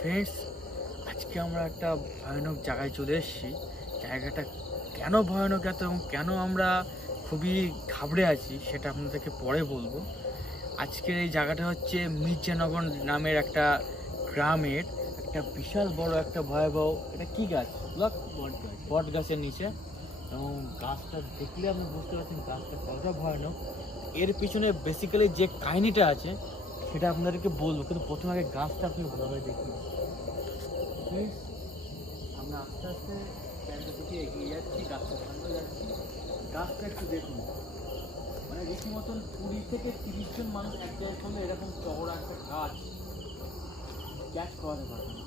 Friends, আজকে আমরা একটা ভয়ানক জায়গায় চলে এসেছি। জায়গাটা কেন ভয়ানক এত এবং কেন আমরা খুবই ঘাবড়ে আছি সেটা আপনাদেরকে পরে বলবো। আজকের এই জায়গাটা হচ্ছে মির্জানগর নামের একটা গ্রামের একটা বিশাল বড় একটা ভয়াবহ, এটা কি গাছ? বট গাছের নিচে, এবং গাছটা দেখলে আপনি বুঝতে পারছেন গাছটা কতটা ভয়ানক। এর পিছনে বেসিক্যালি যে কাহিনীটা আছে সেটা আপনাদেরকে বলবো, কিন্তু প্রথমে আগে গাছটা আপনি ভালোভাবে দেখুন। আমরা আস্তে আস্তে জায়গা থেকে এগিয়ে যাচ্ছি, গাছটার সামনে যাচ্ছি। গাছটা একটু দেখুন, মানে রীতিমতন 20 থেকে 30 জন মানুষ এক জায়গায় করলে এরকম চওড়া একটা গাছ ক্যাচ করাতে পারবে না।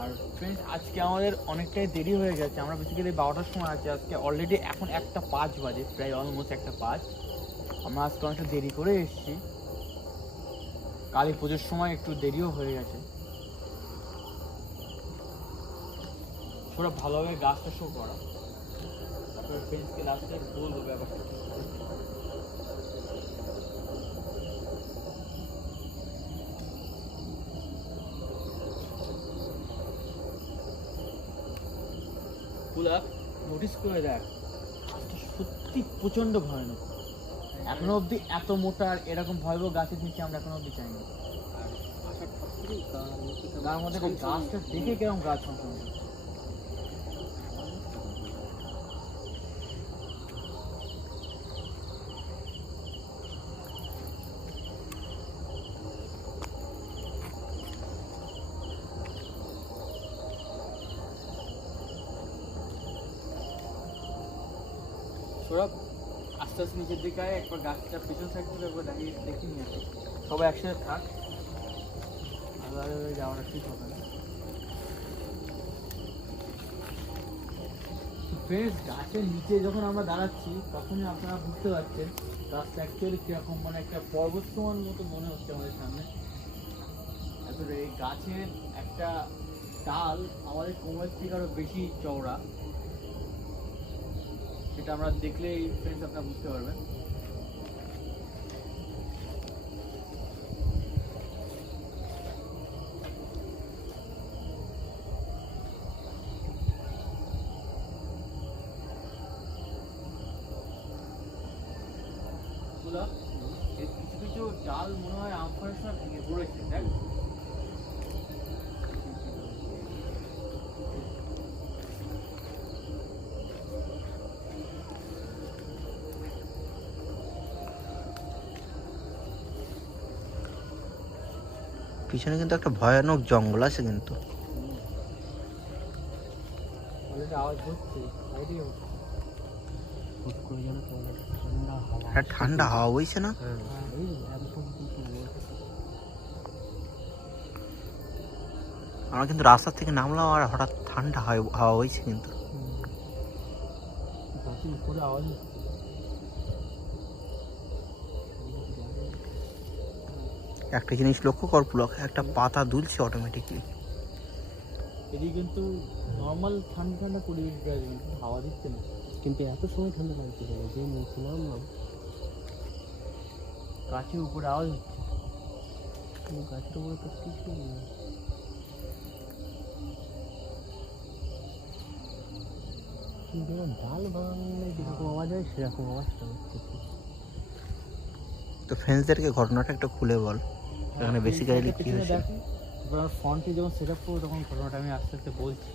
আর ফ্রেন্ডস, আজকে আমাদের অনেকটাই দেরি হয়ে গেছে। আমরা বেসিক্যালি 12টার সময় আছি, আজকে অলরেডি এখন 1:05 বাজে, প্রায় অলমোস্ট 1:05। আমরা আজকে অনেকটা দেরি করে এসেছি, কালী পুজোর সময় একটু দেরিও হয়ে গেছে। ওরা ভালোভাবে গাছটা শো করা, তারপরে ফ্রেন্ডসকে লাস্টে বলবো ব্যাপারটা। নোটিস করে দেখ, সত্যি প্রচন্ড ভয়ানক। এখনো অব্দি এত মোটা আর এরকম ভয়াবহ গাছের নিচে আমরা এখনো অব্দি চাইনি। তার মধ্যে গাছটা দেখে কেরকম গাছ সংক্রমণ। সৌরভ, আস্তে আস্তে নিচের দিকে আয়, একবার গাছটা পিছন সাইড থেকে একবার দেখি নিয়ে আসি। সবাই একসাথে থাক, আলাদা যাওয়াটা ঠিক হবে না। ফ্রেন্ডস, গাছের নিচে যখন আমরা দাঁড়াচ্ছি তখনই আপনারা বুঝতে পারছেন গাছটা অ্যাকচুয়ালি কিরকম, মানে একটা পর্বত সমান মতো মনে হচ্ছে আমাদের সামনে। আসলে এই গাছের একটা ডাল আমাদের কোমরের থেকে আরো বেশি চওড়া, সেটা আমরা দেখলেই ফ্রেন্ডস আপনারা বুঝতে পারবেন। এর কিছু কিছু ডাল মনে হয় আমফানের সময় ভেঙে পড়েছে, দেখ। পিছনে কিন্তু একটা ভয়ানক জঙ্গল আছে, কিন্তু আওয়াজ হচ্ছে, ঠান্ডা হাওয়া বইছে না? আমরা কিন্তু রাস্তা থেকে নামলাম আর হঠাৎ ঠান্ডা হাওয়া বইছে। কিন্তু একটা জিনিস লক্ষ্য কর পুলক, একটা পাতা দুলছে অটোমেটিকলি। এদিকে কিন্তু নর্মাল ঠান্ডা ঠান্ডা পরিবেশ, হাওয়া দিচ্ছে না, কিন্তু এত সময় ঠান্ডা লাগছে কেন? যে নিচে নামলাম গাছের উপরে আওয়াজ হচ্ছে, গাছের উপরে তো কিছু নেই। ডাল ভাঙলে যেরকম আওয়াজ হয় সেরকম আওয়াজটা হচ্ছে। তো ফ্রেন্ডসদেরকে ঘটনাটা একটু খুলে বল, এখানে বেসিক্যালি কি হয়েছে। ফ্রন্টে যখন সেট আপ করবো তখন ঘটনাটা আমি আস্তে আস্তে বলছি।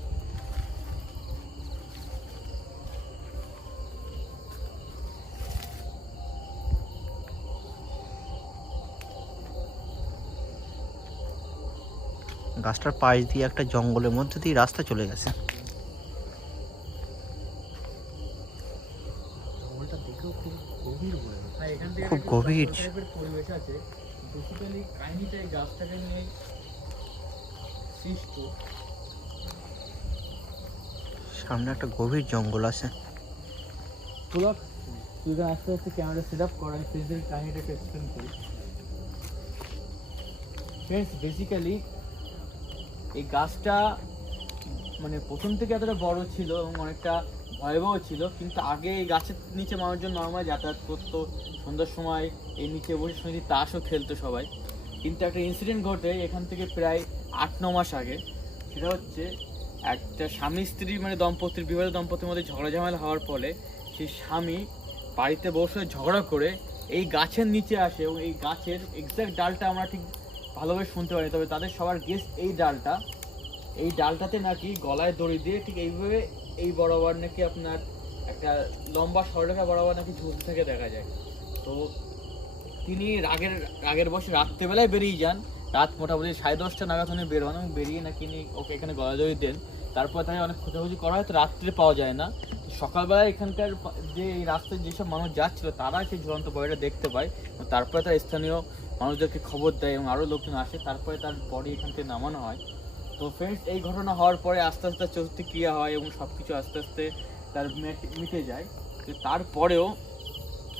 গাছটার পাশ দিয়ে একটা জঙ্গলের মধ্যে দিয়ে রাস্তা চলে গেছে। খুব গভীর পরিবেশ আছে। বেসিক্যালি কাহিনীটা এই গাছটাকে নিয়ে সৃষ্ট। সামনে একটা গভীর জঙ্গল আছে। তুই আস্তে আস্তে ক্যামেরা সেট আপ করা, ফ্রেন্ডসের কাহিনীটাকে এক্সপ্লেন করি। ফ্রেন্ডস, বেসিক্যালি এই গাছটা মানে প্রথম থেকে এতটা বড় ছিল এবং অনেকটা ভয়াবহ ছিল, কিন্তু আগে এই গাছের নিচে মানুষজন নর্মাল যাতায়াত করতো। সন্ধ্যার সময় এই নিচে বসে শুনেছি তাসও খেলতো সবাই। কিন্তু একটা ইনসিডেন্ট ঘটে এখান থেকে প্রায় 8-9 মাস আগে। সেটা হচ্ছে একটা স্বামী স্ত্রী মানে দম্পতির বিবাহিত দম্পতির মধ্যে ঝগড়া ঝামেলা হওয়ার ফলে সেই স্বামী বাড়িতে বসে ঝগড়া করে এই গাছের নিচে আসে এবং এই গাছের এক্সাক্ট ডালটা আমরা ঠিক ভালোভাবে শুনতে পারি, তবে তাদের সবার গেস এই ডালটাতে নাকি গলায় দড়ি দিয়ে ঠিক এইভাবে এই বরাবর নাকি আপনার একটা লম্বা সরলরেখা বরাবর নাকি ঝুলতে থেকে দেখা যায়। তো তিনি রাগের বসে রাত্রেবেলায় বেরিয়ে যান, রাত মোটামুটি 10:30 নাগাদ উনি বের হন এবং বেরিয়ে নাকি ওকে এখানে গলা দড়ি দেন। তারপর তাকে অনেক খোঁজাখুঁজি করা হয়, তো রাত্রে পাওয়া যায় না। সকালবেলা এখানকার যে এই রাস্তায় যেসব মানুষ যাচ্ছিল তারা সেই ঝুলন্ত বডিটা দেখতে পায়, তারপরে তার স্থানীয় মানুষদেরকে খবর দেয় এবং আরও লোকজন আসে, তারপরে তার বডি এখান থেকে নামানো হয়। তো ফ্রেন্ডস, এই ঘটনা হওয়ার পরে আস্তে আস্তে চতুর্থ ক্রিয়া হয় এবং সব কিছু আস্তে আস্তে তার মিটে যায়। তো তারপরেও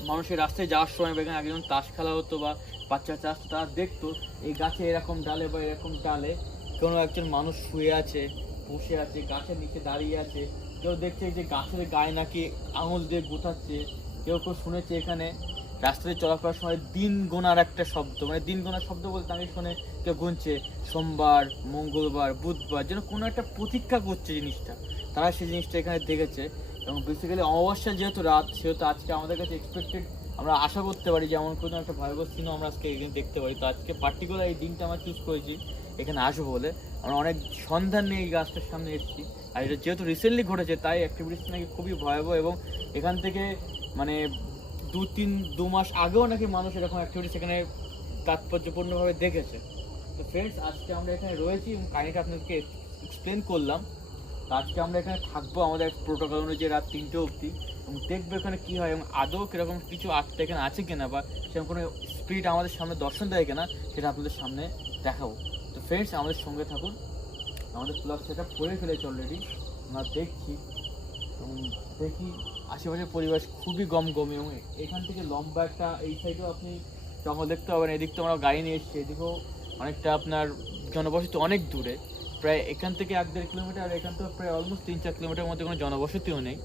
মানুষের রাস্তায় যাওয়ার সময় বা এখানে আগে যখন তাস খেলা হতো বা বাচ্চা চাষ, তারা দেখতো এই গাছে এরকম ডালে বা এরকম ডালে কোনো একজন মানুষ শুয়ে আছে, বসে আছে, গাছের নিচে দাঁড়িয়ে আছে। কেউ দেখছে যে গাছের গায়ে নাকি আঙুল দিয়ে গোটাচ্ছে, কেউ শুনেছে এখানে রাস্তায় চলাফেরার সময় দিন গোনার একটা শব্দ, মানে দিন গোনার শব্দ বলতে আমি শুনে কেউ গুনছে সোমবার, মঙ্গলবার, বুধবার, যেন কোনো একটা প্রতীক্ষা করছে জিনিসটা। তারা সেই জিনিসটা এখানে দেখেছে এবং বেসিক্যালি অমাবস্যা যেহেতু রাত, সেহেতু আজকে আমাদের কাছে এক্সপেক্টেড আমরা আশা করতে পারি যে এমন কোনো একটা ভয়াবহ সিনও আমরা আজকে এখানে দেখতে পারি। তো আজকে পার্টিকুলার এই দিনটা আমরা চুজ করেছি এখানে আসবো বলে। আমরা অনেক সন্ধান নিয়ে এই গাছটার সামনে এসেছি, আর এটা যেহেতু রিসেন্টলি ঘটেছে তাই অ্যাক্টিভিটিস নাকি খুবই ভয়াবহ এবং এখান থেকে মানে 2 মাস আগেও নাকি মানুষ এরকম অ্যাক্টিভিটিস এখানে তাৎপর্যপূর্ণভাবে দেখেছে। তো ফ্রেন্ডস, আজকে আমরা এখানে রয়েছি এবং কাহিনিটা আপনাদেরকে এক্সপ্লেন করলাম। তো আজকে আমরা এখানে থাকবো আমাদের প্রোটোকল অনুযায়ী রাত 3টে অবধি এবং দেখবো এখানে কী হয় এবং আদৌ কীরকম কিছু আত্মা এখানে আছে কিনা বা সেরকম কোনো স্পিরিট আমাদের সামনে দর্শন দেয় কিনা সেটা আপনাদের সামনে দেখাবো। তো ফ্রেন্ডস, আমাদের সঙ্গে থাকুন। আমাদের ব্লগ সেট আপ করে ফেলেছি অলরেডি, আমরা দেখছি এবং দেখি আশেপাশের পরিবেশ খুবই গমগমে এবং এখান থেকে লম্বা একটা এই সাইডেও আপনি জঙ্গল দেখতে পাবেন। এদিক তো আমরা গাড়ি নিয়ে এসেছি, এদিকেও অনেকটা আপনার জনবসতি অনেক দূরে, প্রায় এখান থেকে 1-1.5 কিলোমিটার, আর এখান থেকে প্রায় অলমোস্ট 3-4 কিলোমিটারের মধ্যে কোনো জনবসতিও নেই।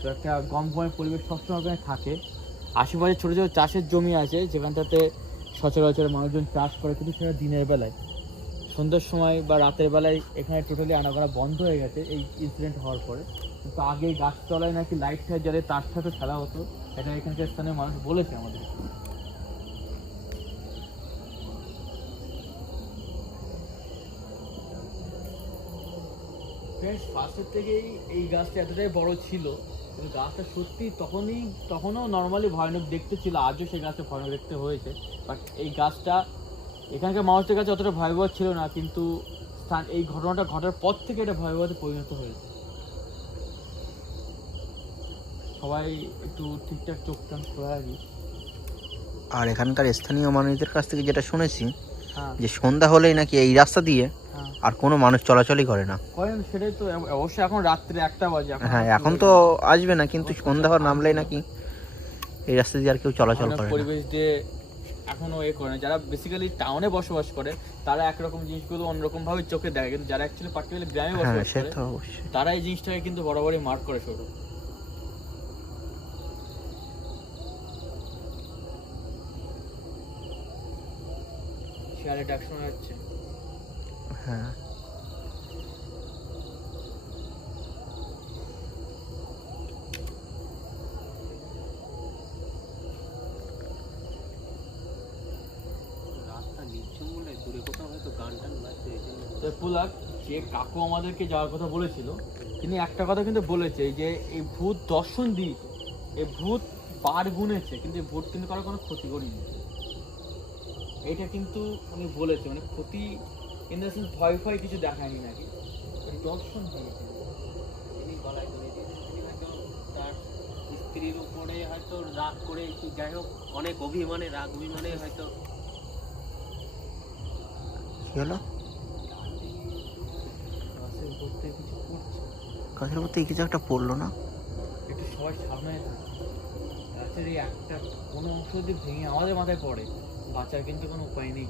তো একটা গমগমের পরিবেশ সবসময় ওখানে থাকে। আশেপাশে ছোটো ছোটো চাষের জমি আছে যেখানটাতে সচরাচর মানুষজন চাষ করে, কিন্তু সেটা দিনের বেলায়, সন্ধ্যার সময় বা রাতের বেলায় এখানে টোটালি আনাগোনা বন্ধ হয়ে গেছে এই ইনসিডেন্ট হওয়ার পরে। কিন্তু আগে গাছতলায় নাকি লাইট ফাইট জ্বালিয়ে তার সাথে খেলা হতো, এটা এখানকার স্থানীয় মানুষ বলেছে আমাদের। ফ্রেন্ডস, ফার্স্টের থেকেই এই গাছটা এতটাই বড় ছিল এবং গাছটা সত্যি তখনও নর্মালি ভয়ানক দেখতে ছিল, আজও সেই গাছটা ভয়ানক দেখতে হয়েছে। বাট এই গাছটা এখানকার মানুষদের কাছে অতটা ভয়াবহ ছিল না, কিন্তু এই ঘটনাটা ঘটার পর থেকে এটা ভয়াবহতে পরিণত হয়েছে। সবাই একটু ঠিকঠাক চোখ কান খোলা রাখি। আর এখানকার স্থানীয় মানুষদের কাছ থেকে যেটা শুনেছি, হ্যাঁ, যে সন্ধ্যা হলেই নাকি এই রাস্তা দিয়ে আর কোনো মানুষ চলাচলই করে না। করেন, সেটাই তো। অবশ্যই এখন রাত্রে 1টা বাজে, হ্যাঁ, এখন তো আসবে না, কিন্তু সন্ধ্যা হওয়ার নামলেই নাকি এই রাস্তা দিয়ে আর কেউ চলাচল করে না। পরিবেশ দিয়ে এখনো করে না। যারা বেসিক্যালি টাউনে বসবাস করে তারা একরকম জিনিসগুলো অন্যরকম ভাবে চোখে দেখে, কিন্তু যারা অ্যাকচুয়ালি পার্টিকুলার গ্রামে বসবাস করে তারা এই জিনিসটাকে কিন্তু বরাবরই মার্ক করে ছোট। শেয়ারে ডাক শোনা যাচ্ছে। হ্যাঁ, যে কাকু আমাদেরকে যাওয়ার কথা বলেছিল, তিনি একটা কথা কিন্তু বলেছে যে এই ভূত দর্শন দিয়েছে, এই ভূত বার গুনেছে, কিন্তু এই ভূত কিন্তু কারো কোনো ক্ষতি করেনি। এটা কিন্তু উনি বলেছে, মানে ক্ষতি ইন দ্য সেন্স ভয় ভয় কিছু দেখায়নি নাকি, দর্শন দিয়েছে। তিনি গলায় ধরে দিয়েছেন, তিনি হয়তো তার স্ত্রীর উপরে হয়তো রাগ করে, যাই হোক অনেক অভিমানে, রাগ অভিমানে হয়তো। কি হলো? গাছের উপর থেকে কিছু একটা পড়লো না? একটু সবাই সাবধানে থাকে। গাছের এই একটা কোনো অংশ যদি ভেঙে আমাদের মাথায় পড়ে, বাঁচার কিন্তু কোনো উপায় নেই।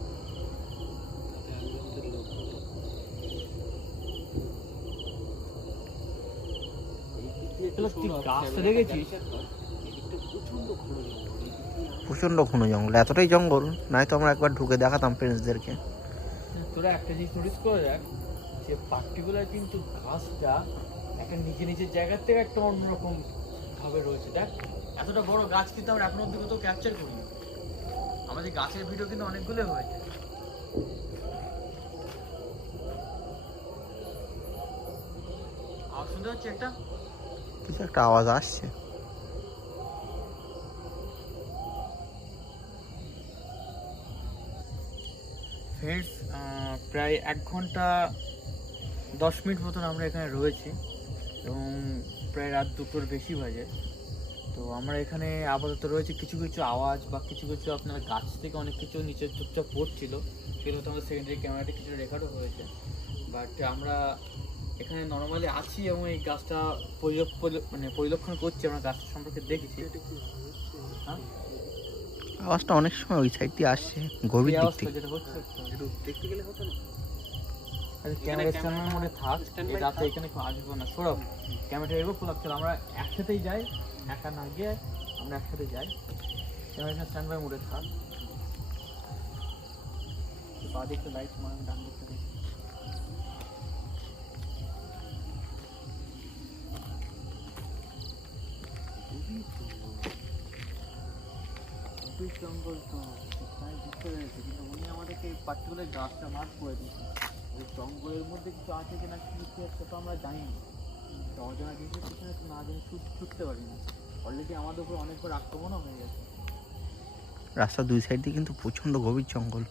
গাছটা দেখেছিস? প্রচন্ড ঘন জঙ্গল, প্রচণ্ড ঘন জঙ্গল, এতটাই জঙ্গল নয়তো আমরা একবার ঢুকে দেখাতাম ফ্রেন্ডসদেরকে। তোরা একটা জিনিস নোটিস করে দেখ, যে পার্টিকুলার কিন্তু গাছটা একটা নিজের জায়গার থেকে একটা অন্যরকম ভাবে রয়েছে। দেখ এতটা বড় গাছ কিন্তু আমরা এখন অব্দি কোথাও ক্যাপচার করিনি। আমাদের গাছের ভিডিও কিন্তু অনেকগুলো হয়েছে। আওয়াজ শুনতে হচ্ছে একটা, কিছু একটা আওয়াজ আসছে। ফ্রেন্ডস, প্রায় 1 ঘন্টা 10 মিনিট মতন আমরা এখানে রয়েছি এবং প্রায় রাত 2টোর বেশি বাজে। তো আমরা এখানে আপাতত রয়েছে, কিছু কিছু আওয়াজ বা কিছু কিছু আপনার গাছ থেকে অনেক কিছু নিচে চুপচাপ পড়ছিল, সেগুলো তো আমাদের সেকেন্ডারি ক্যামেরাতে কিছু রেকর্ডও হয়েছে। বাট আমরা এখানে নর্মালি আছি এবং এই গাছটা পরিলক্ষণ করছি, আমরা গাছটা সম্পর্কে দেখেছি। হ্যাঁ, আওয়াজটা অনেক সময় ওই সাইড দিয়ে আসছে, গভীর এই দিক আওয়াজটা থেকে। যেটা হচ্ছে একটু দেখতে গেলে হতো না? ক্যামেরা স্ট্যান্ডের মধ্যে থাক, এই রাতে এখানে কেউ আসবে না। সৌরভ, ক্যামেরাটা এগো খোলা, চল আমরা একসাথেই যাই, একা না গিয়ে আমরা একসাথে যাই। ক্যামেরা স্ট্যান্ড বাই মোডে থাক, বা দিকটা লাইট মারান, ডান দিকটা দেখি। খুবই জঙ্গল তো, তাই বুঝতে পেরেছি, কিন্তু উনি আমাদেরকে এই পার্টিকুলার গাছটা মার্ক করে দিয়েছে। ওই জঙ্গলের মধ্যে কিছু আছে কিনা কিছু একটা তো আমরা জানি না, তো অজানা জিনিসের পিছনে তো না জেনে ছুটতে পারি না। অলরেডি আমাদের উপর অনেকবার আক্রমণও হয়ে গেছে। রাস্তার দুই সাইড দিয়ে কিন্তু প্রচণ্ড গভীর জঙ্গল।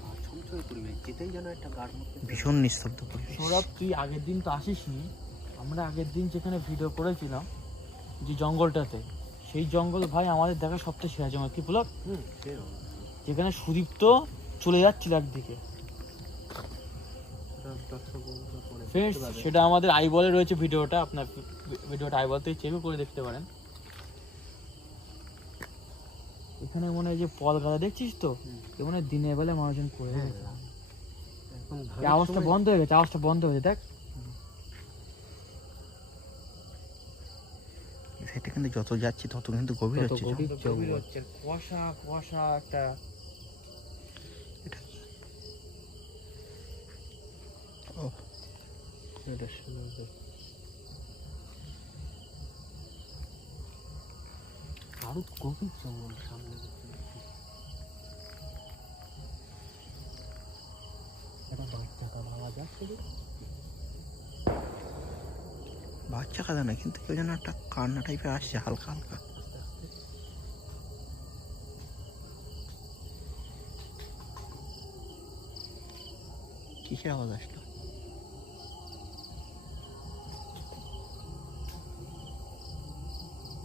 গা ছমছমে পরিবেশ, যেতেই যেন একটা গার মধ্যে ভীষণ নিস্তব্ধ পরিবেশ। সৌরভ, তুই আগের দিন তো আসিসনি, আমরা আগের দিন যেখানে ভিডিও করেছিলাম যে জঙ্গলটাতে, সেই জঙ্গল ভাই আমাদের দেখা সবচেয়ে সেরা জঙ্গল। কি বলো, যেখানে সুদীপ্ত চলে যাচ্ছিল একদিকে। ফ্রেন্ডস, সেটা আমাদের আইবলে রয়েছে ভিডিওটা, আপনার ভিডিওটা আইবল থেকে চেকও করে দেখতে পারেন। এখানে মনে হয় যে পল গাদা দেখছিস তো, এ মনে হয় দিনের বেলা মানুষজন করে গেছে। এই আওয়াজটা বন্ধ হয়ে গেছে, আওয়াজটা বন্ধ হয়ে গেছে, দেখ। এই সাইডটা কিন্তু যত যাচ্ছি তত কিন্তু গভীর হচ্ছে জঙ্গল। গভীর হচ্ছে, কুয়াশা কুয়াশা একটা। এটা কি? ও, এটা শোনা যায়। আরো গভীর জঙ্গল সামনে। একটা বাচ্চাটা ভাবা যাচ্ছে, বাচ্চা কাদা না, কিন্তু কেউ যেন একটা কান্না টাইপের আসছে হালকা হালকা। আস্তে আস্তে। কিসের আওয়াজ আসলো?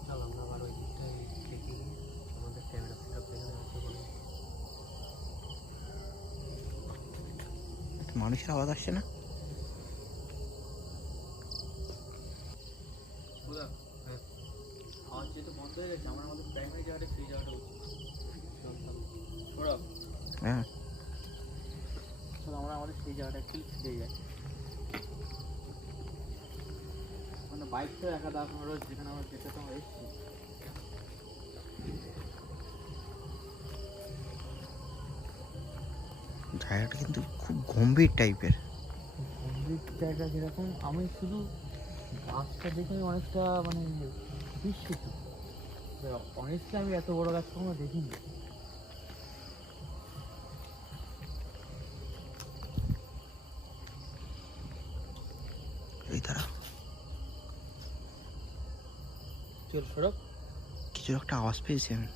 চল আমরা আবার ওই দিকটায় দেখি, আমাদের ক্যামেরা সেট আপ এখানে আছে বলে। একটা মানুষের আওয়াজ আসছে না? আওয়াজ যেহেতু বন্ধ হয়ে গেছে, আমরা আমাদের প্রাইমারি জায়গাটা ফ্রি জায়গাটা উচিত। সৌরভ, হ্যাঁ, চল আমরা আমাদের সেই জায়গাটা অ্যাকচুয়ালি ফিরে যাই। মানে বাইক তো একা দাঁড় করানো রয়েছে, যেখানে আমরা যেতে তো আমরা এসেছি। জায়গাটা কিন্তু খুব গম্ভীর টাইপের। গম্ভীর জায়গা যেরকম, আমি শুধু গাছটা দেখে অনেকটা মানে বিস্মিত। অনেস্টলি আমি এত বড় গাছ কখনো দেখিনি। এই তারা চল সৌরভ, কিছু একটা আওয়াজ পেয়েছি আমি।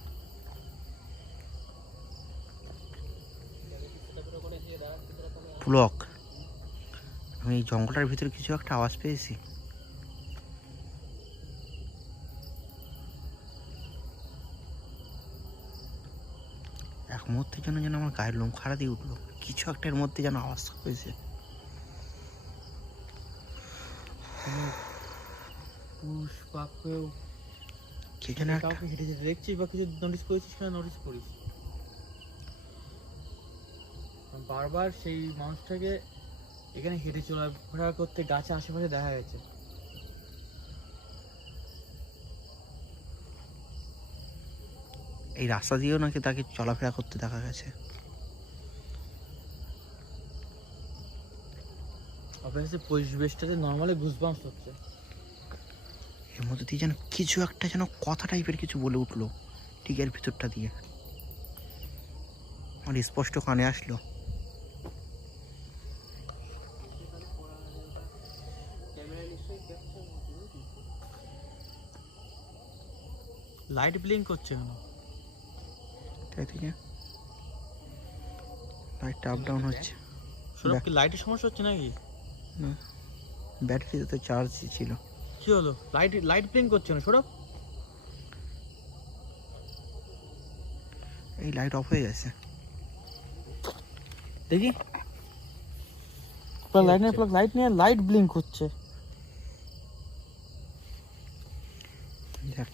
ব্লক, আমি এই জঙ্গলটার ভিতরে কিছু একটা আওয়াজ পেয়েছি। এক মুহূর্তের জন্য যেন আমার গায়ের লোম খাড়া দিয়ে উঠলো, কিছু একটা এর মধ্যে যেন আওয়াজ হয়েছে। পুরুষ বা কেউ কে যেন একটা কাউকে হেঁটে যেতে দেখছিস বা কিছু নোটিস করেছিস কিনা নোটিস করিস। বারবার সেই মানুষটাকে এখানে হেঁটে চলাফেরা করতে গাছে আশেপাশে দেখা গেছে। এই রাস্তা দিয়েও নাকি তাকে চলাফেরা করতে দেখা গেছে। অবশ্যই পরিবেশটাতে নর্মালি গুজবাম্পস হচ্ছে। এর মধ্যে দিয়ে যেন কিছু একটা যেন কথা টাইপের কিছু বলে উঠলো, ঠিক এর ভিতরটা দিয়ে আমার স্পষ্ট কানে আসলো। লাইট ব্লিঙ্ক করছে কেন? তাই থেকে লাইটটা আপ ডাউন হচ্ছে। সৌরভ কি লাইটের সমস্যা হচ্ছে নাকি? না, ব্যাটারিতে তো চার্জ ছিল। কি হলো? লাইট ব্লিঙ্ক করছে না সৌরভ? এই লাইট অফ হয়ে গেছে। দেখি লাইট নিয়ে লাইট ব্লিঙ্ক হচ্ছে। দেখ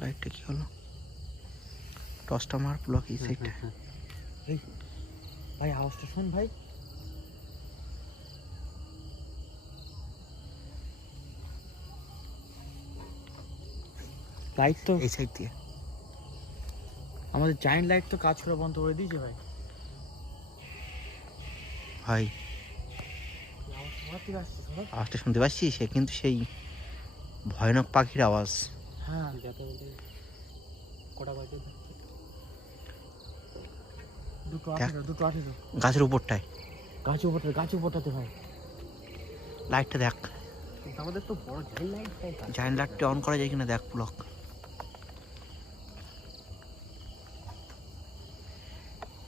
লাইটটা কি হলো, টর্চটা মার প্লাগ এই সাইডটা। ভাই আওয়াজটা শোন ভাই। লাইট তো এই সাইড দিয়ে আমাদের জায়েন্ট লাইট তো কাজ করা বন্ধ করে দিয়েছে ভাই। ভাই আওয়াজ কোথা থেকে আসছে সৌরভ? আওয়াজটা শুনতে পাচ্ছিস? সে কিন্তু সেই ভয়ানক পাখির আওয়াজ। হ্যাঁ কটা বাজে? দুটো দেখ। 18 গাছের উপরটায় গাছ উপরটাতে ভাই। লাইটটা দেখ, আমাদের তো বড় জাইল লাইট তাই জায়েন্ট লাইটটা অন করা যায় কিনা দেখ প্লাগ।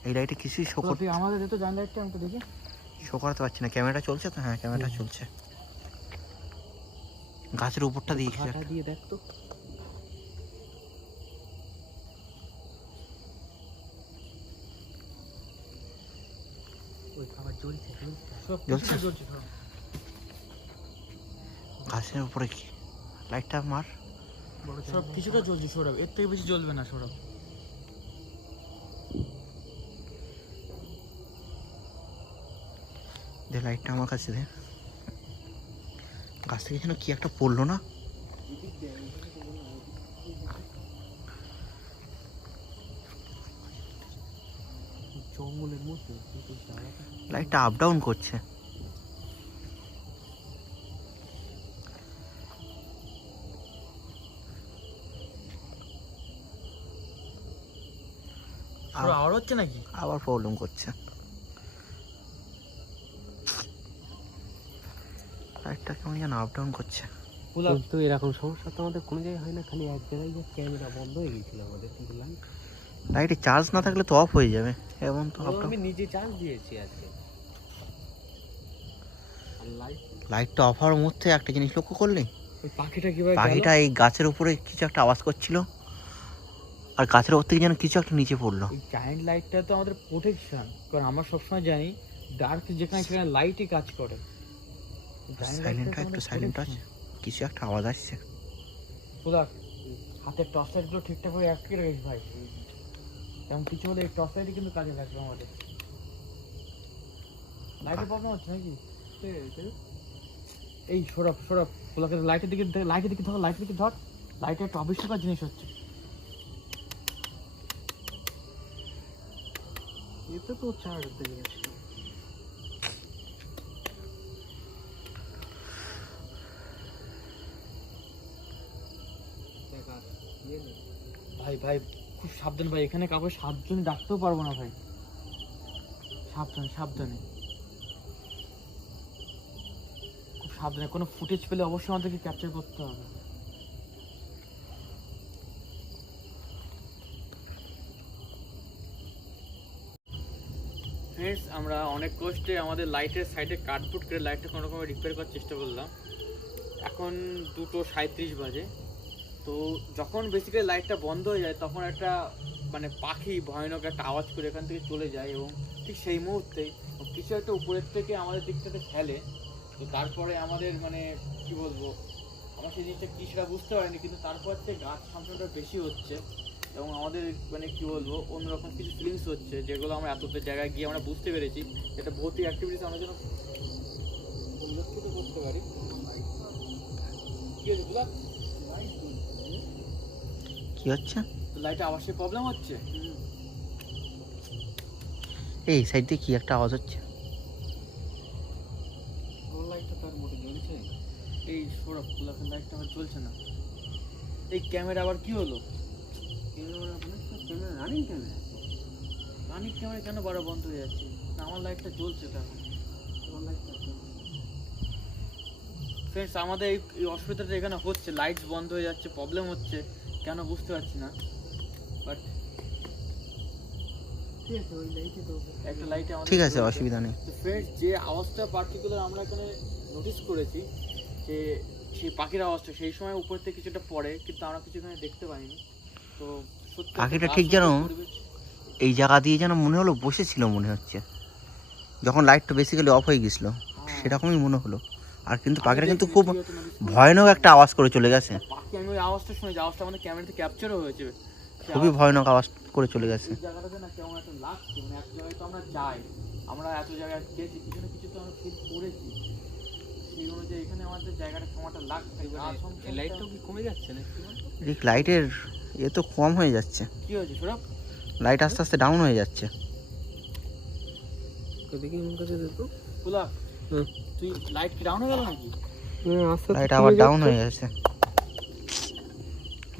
এই লাইটে কিছুই শো তুই আমাদের তো জায়েন্ট লাইটটা আমি তো দেখি। শো করাতে পারছি না। ক্যামেরাটা চলছে তো? হ্যাঁ ক্যামেরাটা চলছে। গাছের উপরটা দিয়ে কিছু একটা- দিয়ে দেখ তো। ওই খাবার জ্বলছে সব জ্বলছে? জ্বলছে সব। গাছের উপরে কি লাইটটা মার। সব কিছুটা জ্বলছে সৌরভ, এর থেকে বেশি জ্বলবে না সৌরভ। দে লাইটটা আমার কাছে দে। গাছ থেকে যেন কি একটা পড়লো না? জঙ্গলের মধ্যে লাইটটা আপ ডাউন করছে। সৌরভ আওয়াজ হচ্ছে নাকি? আবার প্রবলেম করছে। লাইটটা কেমন যেন আপ ডাউন করছে। তো এরকম সমস্যা তো আমাদের কোনো জায়গায় হয় না, খালি এক জায়গায় যে ক্যামেরা বন্ধ হয়ে গেছিল আমাদের। বুঝলাম লাইটে চার্জ না থাকলে তো অফ হয়ে যাবে, এমন তো আপ ডাউন। আমি নিজে চার্জ দিয়েছি আজকে। আর লাইট লাইটটা অফ হওয়ার মধ্যে একটা জিনিস লক্ষ্য করলি? ওই পাখিটা কিভাবে পাখিটা এই গাছের উপরে কিছু একটা আওয়াজ করছিল, আর গাছের উপর থেকে যেন কিছু একটা নিচে পড়লো। এই জায়েন্ট লাইটটা তো আমাদের প্রোটেকশন, কারণ আমরা সবসময় জানি ডার্ক যেখানে সেখানে লাইটই কাজ করে। giant light টা সাইলেন্ট তো আমাদের একটু সাইলেন্ট আছে, protection। কিছু একটা আওয়াজ আসছে। কোথায় হাতের টর্চ লাইটগুলো ঠিকঠাক করে অ্যাক্টিভ রাখিস ভাই। তেমন কিছু হলে এই টর্চ লাইটই কিন্তু কাজে লাগবে আমাদের। লাইটের প্রবলেম হচ্ছে নাকি? এই সৌরভ পোলাকে লাইটের দিকে ধর, লাইটের একটা আবিষ্কার জিনিস হচ্ছে। এতে তো চার্জ দিয়ে গেছে। ভাই খুব সাবধান ভাই, এখানে কাউকে সাবধানে ডাকতেও পারবো না ভাই। সাবধানে খুব সাবধানে। কোনো ফুটেজ পেলে অবশ্যই আমাদেরকে ক্যাপচার করতে হবে। ফ্রেন্ডস, আমরা অনেক কষ্টে আমাদের লাইটের সাইডে কাটপুট করে লাইটটা কোনো রকম রিপেয়ার করার চেষ্টা করলাম। এখন 2:37 বাজে। তো যখন বেসিক্যালি লাইটটা বন্ধ হয়ে যায় তখন একটা মানে পাখি ভয়ানক একটা আওয়াজ করে এখান থেকে চলে যায়, এবং ঠিক সেই মুহূর্তেই কিছু একটা উপরের থেকে আমাদের দিকটাতে ফেলে। তো তারপরে আমাদের মানে কি বলবো, আমার সেই জিনিসটা কি সেটা বুঝতে পারিনি, কিন্তু তারপর থেকে গাছ সামনেটা বেশি হচ্ছে এবং আমাদের মানে কি বলবো অন্যরকম কিছু ফিলিংস হচ্ছে, যেগুলো আমরা এতটা জায়গায় গিয়ে আমরা বুঝতে পেরেছি। এটা ভৌতিক অ্যাক্টিভিটিস আমরা যেন পরিলক্ষিত করতে পারি। কি হয়েছে বুঝলা? কি হচ্ছে? লাইটে আওয়াজের প্রবলেম হচ্ছে। এই সাইড দিয়ে কি একটা আওয়াজ হচ্ছে? কোন লাইটটা তার মোটে জ্বলছে? এই সৌরভ গোলাপের লাইটটা আমার চলছে না। এই ক্যামেরা আবার কি হলো? Camera running camera, running camera কেন বারো বন্ধ হয়ে যাচ্ছে? না, আমার লাইটটা জ্বলছে তো এখন। তোমার লাইটটা ফ্রেন্ডস, আমাদের এই অসুবিধাটা এখানে হচ্ছে, লাইটস বন্ধ হয়ে যাচ্ছে, প্রবলেম হচ্ছে কেন বুঝতে পারছি না। বাট ঠিক আছে, ওই লাইটে তো একটা লাইটে আমাদের ঠিক আছে, জ্বলছে। অসুবিধা নেই। তো ফ্রেন্ডস, যে আওয়াজটা পার্টিকুলার আমরা এখানে নোটিস করেছি যে সেই পাখির আওয়াজটা সেই সময় উপর থেকে কিছুটা পড়ে, কিন্তু আমরা কিছু এখানে দেখতে পাইনি। তো সত্যি পাখিটা একটা ঠিক যেন পরিবেশ। এই জায়গা দিয়ে যেন মনে হলো বসেছিল মনে হচ্ছে, যখন লাইটটা বেসিক্যালি অফ হয়ে গেছিল হ্যাঁ। সেরকমই মনে হলো। আর কিন্তু আমি পাখিটা কিন্তু দেখি, খুব ঠিক আছে, notice করেছি। ভয়ানক একটা আওয়াজ করে চলে গেছে, পাখি, আমি ওই আওয়াজটা শুনেছি, আওয়াজটা আমাদের ক্যামেরাতে ক্যাপচারও হয়েছে। সেই খুবই ভয়ানক আওয়াজ করে চলে গেছে। এই জায়গাটাতে না কেমন একটা লাগছে, মানে এত জায়গায় তো আমরা যাই, আমরা এত জায়গায় গেছি, কিছু না কিছু তো আমরা ফিল করেছি, সেই অনুযায়ী এখানে আমাদের জায়গাটা কেমন একটা লাগছে। এই লাইটটাও কি কমে যাচ্ছে না একটু? ঠিক লাইটের এ তো কম হয়ে যাচ্ছে, কি হয়েছে সৌরভ? লাইট আস্তে আস্তে ডাউন হয়ে যাচ্ছে। তো দেখি আমার কাছে দেখো। গোলাপ, হুম। তুই লাইট কি ডাউন হয়ে গেল নাকি? আস্তে লাইট আবার ডাউন হয়ে গেছে,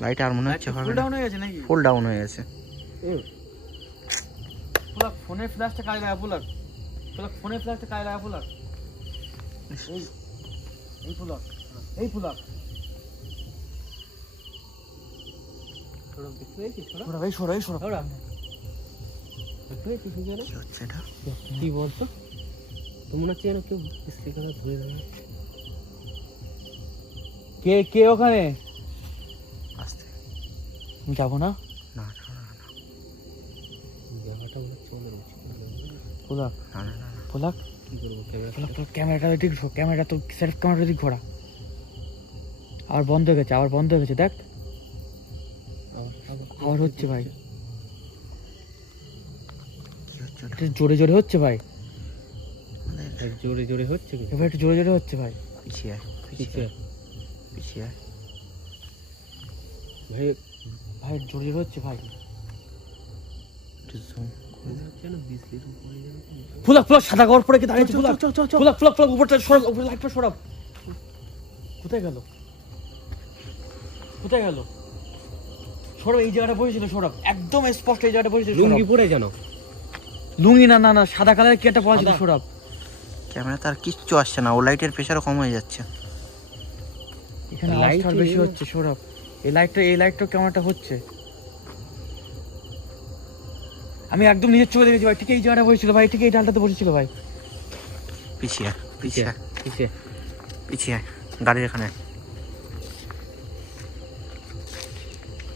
লাইট আর মনে হচ্ছে হবে ফুল না, ডাউন হয়ে গেছে নাকি? ফুল ডাউন হয়ে গেছে। গোলাপ, ফোনের ফ্ল্যাশটা কাজে লাগা গোলাপ, গোলাপ ফোনের ফ্ল্যাশটা কাজে লাগা গোলাপ। এই এই গোলাপ, এই গোলাপ, সৌরভ দেখতে পেয়েছিস? সৌরভ, এই সৌরভ, এই সৌরভ। সৌরভ দেখতে পেয়েছিস ওখানে? কি হচ্ছে এটা? কি বলতো? তো মনে হচ্ছে যেন কেউ স্পিকারে ধরে দেয়। কে কে ওখানে? আস্তে, যাবো না। না না না না, জায়গাটা মনে হচ্ছে আমাদের উচিত না। গোলাপ, না না না না। গোলাপ, কি করবো ক্যামেরা? গোলাপ, তোর ক্যামেরাটা দিক ঘোরা, ক্যামেরা তো সেলফ ক্যামেরাটা দিক ঘোরা। আবার বন্ধ হয়ে গেছে, আবার বন্ধ হয়ে গেছে, দেখ আবার হচ্ছে ভাই, কি হচ্ছে ওটা? এটা জোরে জোরে হচ্ছে ভাই, জোরে জোরে হচ্ছে কি? এবার একটু জোরে জোরে হচ্ছে ভাই। পিছিয়ে আয়, কিসে? পিছিয়ে আয়, পিছিয়ে আয়। ভাই ভাই জোরে জোরে হচ্ছে ভাই। একটু zoom করে দে। যেন বিজলির উপরে যেন ফুলাক ফুলাক, সাদা কাপড় পরে কি দাঁড়িয়েছে? ফুলাক ফুলাক ফুলাক ফুলাক, উপরটা সরাব, উপরে লাইটটা সরাব। কোথায় গেল? কোথায় গেল? সরব, এই জায়গাটা বসেছিল সরব, একদম স্পষ্ট এই জায়গাটা বসেছিল। লুঙ্গি পরে যেন। লুঙ্গি না, না না, সাদা কালারের কি একটা পড়া ছিল সাদা? সরব। ক্যামেরা তার কিচ্ছু আসছে না, ও লাইটের প্রেশারও কম হয়ে যাচ্ছে। এখানে লাইট লাইট বেশি হচ্ছে সরব, এই লাইটটা কেমন একটা হচ্ছে। আমি একদম নিজের চোখে দেখেছি ভাই, ঠিক এই জায়গাটা বসেছিল ভাই, ঠিক এই ডালটাতে বসেছিল ভাই। পিছিয়ে আয়, পিছিয়ে আয়, কিসে? পিছিয়ে আয়, গাড়ির এখানে।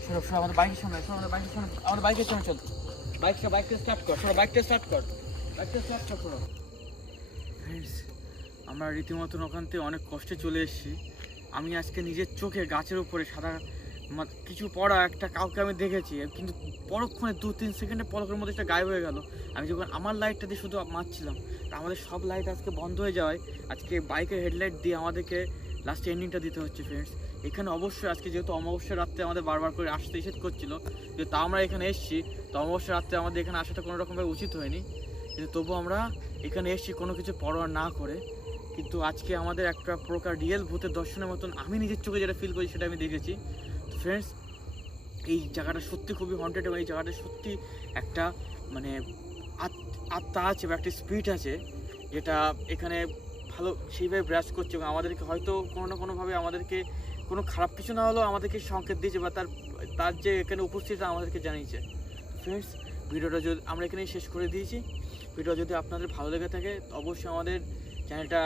সরব সরব, আমাদের বাইকের সামনে, সরব আমাদের বাইকের সামনে, আমাদের বাইকের সামনে চল। বাইকটা স্টার্ট কর সরব, বাইকটা স্টার্ট কর সরব। আমরা রীতিমতন ওখান থেকে অনেক কষ্টে চলে এসেছি। আমি আজকে নিজের চোখে গাছের উপরে সাদা কিছু পড়া একটা কাউকে আমি দেখেছি, কিন্তু পরক্ষণে 2-3 সেকেন্ডে পলকের মধ্যে একটা গায়েব হয়ে গেল। আমি যখন আমার লাইটটা দিয়ে শুধু মারছিলাম, আমাদের সব লাইট আজকে বন্ধ হয়ে যাওয়ায় আজকে বাইকের হেডলাইট দিয়ে আমাদেরকে লাস্টে এন্ডিংটা দিতে হচ্ছে। ফ্রেন্ডস, এখানে অবশ্যই আজকে যেহেতু অমাবস্যার রাত্রে আমাদের বারবার করে আসতে নিষেধ করছিল, যে তা আমরা এখানে এসেছি, তো অমাবস্যার রাত্রে আমাদের এখানে আসাটা কোনো রকমভাবে উচিত হয়নি, কিন্তু তবু আমরা এখানে এসেছি কোনো কিছু পরোয়া না করে। কিন্তু আজকে আমাদের একটা প্রকার রিয়েল ভূতের দর্শনের মতন আমি নিজের চোখে যেটা ফিল করি সেটা আমি দেখেছি। তো ফ্রেন্ডস, এই জায়গাটা সত্যি খুবই হন্টেড, এবং এই জায়গাটা সত্যি একটা মানে আত্মা আছে বা একটা স্পিরিট আছে, যেটা এখানে ভালো সেইভাবে ব্রাশ করছে, এবং আমাদেরকে হয়তো কোনো না কোনোভাবে আমাদেরকে কোনো খারাপ কিছু না হলেও আমাদেরকে সংকেত দিয়েছে, বা তার যে এখানে উপস্থিত আমাদেরকে জানিয়েছে। ফ্রেন্ডস, ভিডিওটা যদি আমরা এখানেই শেষ করে দিয়েছি। ভিডিও যদি আপনাদের ভালো লেগে থাকে অবশ্যই আমাদের চ্যানেলটা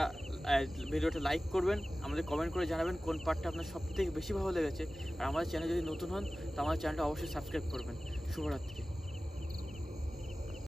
ভিডিওটা লাইক করবেন, আমাদের কমেন্ট করে জানাবেন কোন পার্টটা আপনার সবথেকে বেশি ভালো লেগেছে। আর আমাদের চ্যানেল যদি নতুন হন তো আমাদের চ্যানেলটা অবশ্যই সাবস্ক্রাইব করবেন। শুভরাত্রি।